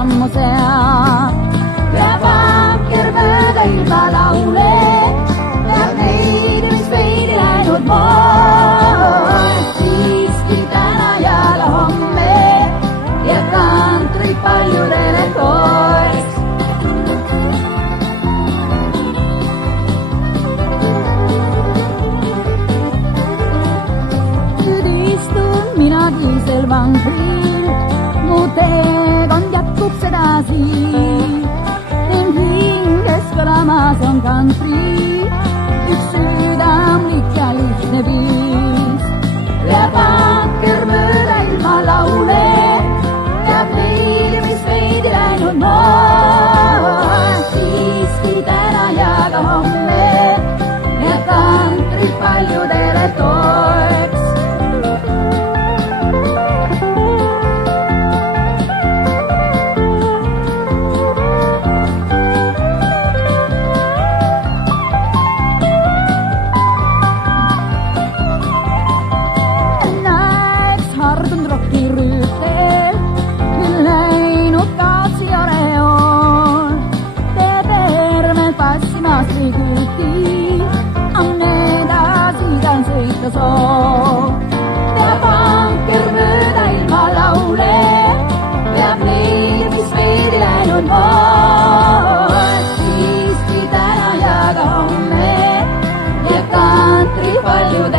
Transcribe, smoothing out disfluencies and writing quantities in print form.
ammu sea. Peab vanker mööda ilma laule, peab neid, mis veidi läinud mood. Siiski täna ja ka homme ja kantri paljudele toeks. Nüüd istun mina kiisel vangril, mu teekond jätkub sedasi. End hinges kõlamas on kantri, üks südamlik ja lihtne viis. Peab vanker mööda ilma laule, peab leida, mis veidi läinud mood. Siiski täna ja ka homme ja kantri paljudele toeks. Peab vanker mööda ilma laule, peab leida, mis veidi läinud mood. Siiski täna ja ka homme ja kantri paljud